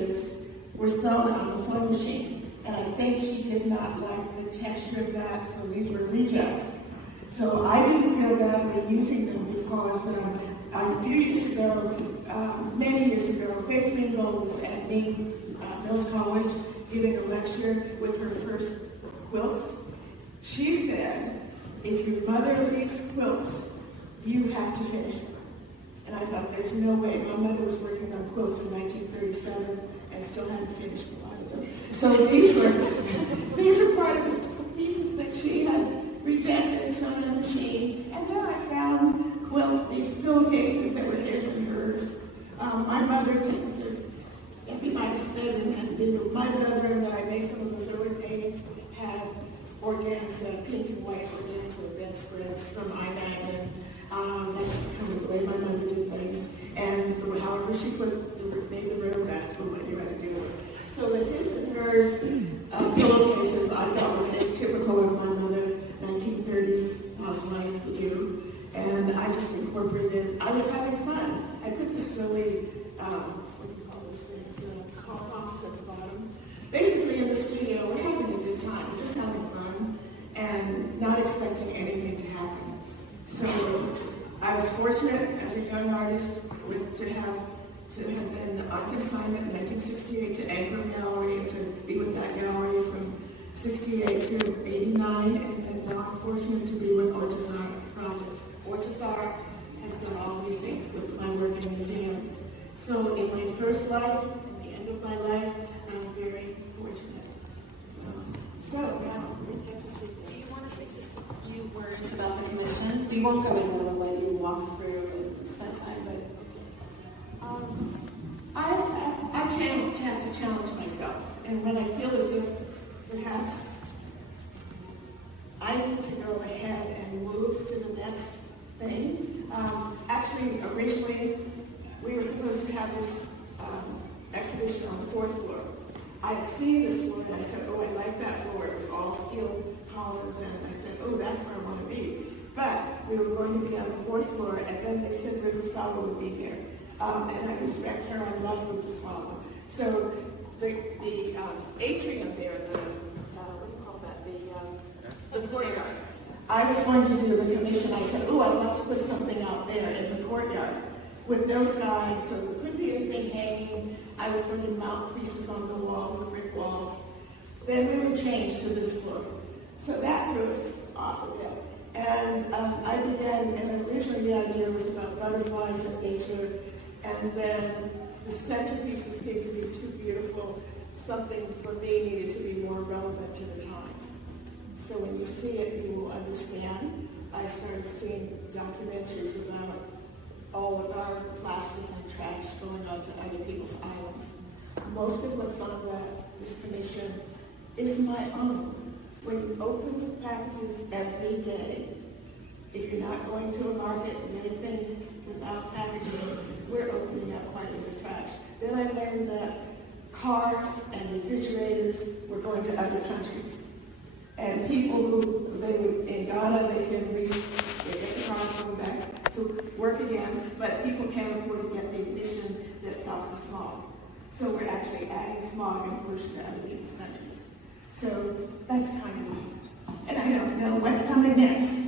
pieces were sewn on the sewing machine, and I think she did not like the texture of that, so these were rejects. So I didn't feel badly using them because a few years ago, many years ago, Faith Mingle was at Mills College giving a lecture with her first quilts. She said, if your mother leaves quilts, you have to finish them. And I thought, there's no way. My mother was working on quilts in 1937 and still hadn't finished a lot of them. So these are part of the pieces that she had rejected and sewn on the machine. And then I found quilts, these pillowcases that were his and hers. My mother took to everybody said, and my brother and I made some of those early paintings, had organza, pink and white organza bedspreads from 𝙈𝙙𝙙𝙀𝙀. That's kind of the way my mother did things. And however she made the robust for what you had to do. So the his and hers pillowcases I thought were typical of my mother, 1930s housewife to do. And I just incorporated, I was having fun. I put the silly, what do you call those things, call-offs at the bottom. Basically in the studio, we're having a good time, we're just having fun, and not expecting anything to happen. So I was fortunate as a young artist to have been on consignment in 1968 to Anchor Gallery and to be with that gallery from 68 to 89, and now I'm fortunate to be with 𝙈𝙤𝙙𝙀𝙀 projects. 𝙈𝙤𝙀𝙀 has done all these things with my work in museums. So in my first life, at the end of my life, I'm very fortunate. So now we get to see. Do you want to say just a few words about the commission? We won't go in there, we'll let you walk through and spend time, but I have to challenge myself, and when I feel as if perhaps I need to go ahead and move to the next thing. Actually, originally, we were supposed to have this exhibition on the 4th floor. I had seen this floor, and I said, oh, I like that floor. It was all steel columns, and I said, oh, that's where I want to be. But we were going to be on the 4th floor, and then they said that the swallow would be there. And I respect her, I love with the swallow. So the atrium there, what do you call that? The courtyard. I was going to do the commission. I said, oh, I'd love to put something out there in the courtyard with no sky, so there couldn't be anything hanging. I was going to mount pieces on the wall, the brick walls. Then we would change to this floor. So that threw us off a bit. And I began, and originally the idea was about butterflies and nature, and then the centerpieces seemed to be too beautiful. Something for me needed to be more relevant to the times. So when you see it, you will understand. I started seeing documentaries about all of our plastic and trash going onto other people's islands. Most of what's on this commission is my own. When you open the packages every day, if you're not going to a market and getting things without packaging, we're opening up quite a bit of trash. Then I learned that cars and refrigerators were going to other countries. And people who, in Ghana, they get the cars going back to work again, but people can't afford to get the ignition that stops the smog. So we're actually adding smog and pollution to other people's countries. So that's kind of neat. And I don't know what's coming next.